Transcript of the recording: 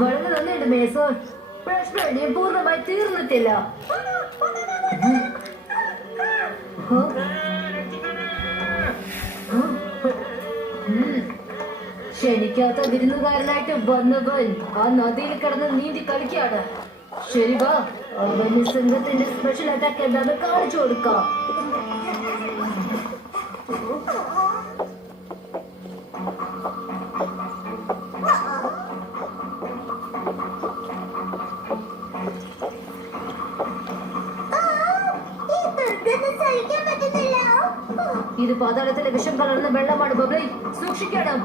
വളരെ നന്ദിയുണ്ട് മേസോൺ. പ്രശ്നം ഇനിയും പൂർണ്ണമായി തീർന്നിട്ടില്ല. ക്ഷണിക്കാത്ത വിരുന്നുകാരനായിട്ട് വന്നവൻ ആ നദിയിൽ കിടന്ന് നീന്തി കളിക്കാണ്. ശരി വാ, അവന് സിംഹത്തിന്റെ സ്പെഷ്യൽ അറ്റാക്ക് എന്താന്ന് കാണിച്ചു കൊടുക്കാം. ഇത് പാതാളത്തിലെ വിഷം കലർന്ന വെള്ളമാണ് ബബ്ലി, സൂക്ഷിക്കണം.